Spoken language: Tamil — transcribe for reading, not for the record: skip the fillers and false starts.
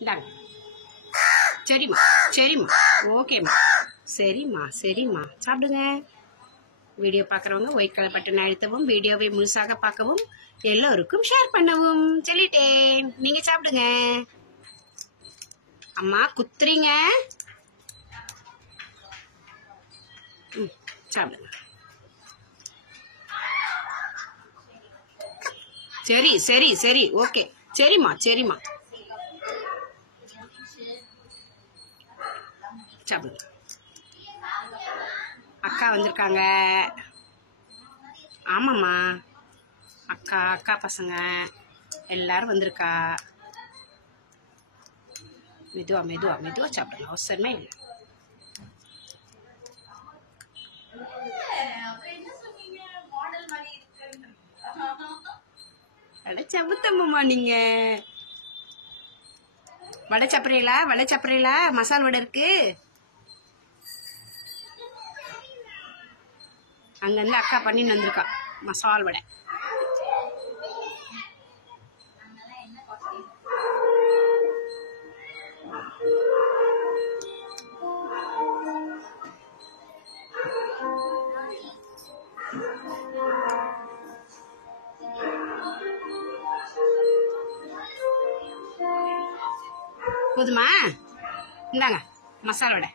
இந்தாங்க. சரிம்மா சரிம்மா, ஓகேம்மா, சரிம்மா சரிம்மா, சாப்பிடுங்க. வீடியோ பார்க்குறவங்க ஒயிட் கலர் பட்டன் அழுத்தவும், வீடியோவை முழுசாக பார்க்கவும், எல்லோருக்கும் ஷேர் பண்ணவும் சொல்லிட்டேன். நீங்க சாப்பிடுங்க. அம்மா குத்துறீங்க. சாப்பிடுங்க. சரி சரி சரி, ஓகே. சரிம்மா சரிம்மா, சாப்பிடுங்க. அக்கா வந்திருக்காங்க. ஆமாம்மா, அக்கா அக்கா பசங்க எல்லாரும் வந்திருக்கா. மெதுவா மெதுவா மெதுவா சாப்பிடுங்க, அவசரமே இல்லை. சமுத்தம்மா, நீங்க வடை சாப்பிட்றீங்களா? வடை சாப்பிட்றீங்களா? மசால் வடை இருக்கு. அங்கிருந்து அக்கா பண்ணின்னு வந்திருக்கா மசால் வடை. போதுமா? இந்தாங்க மசால் வடை.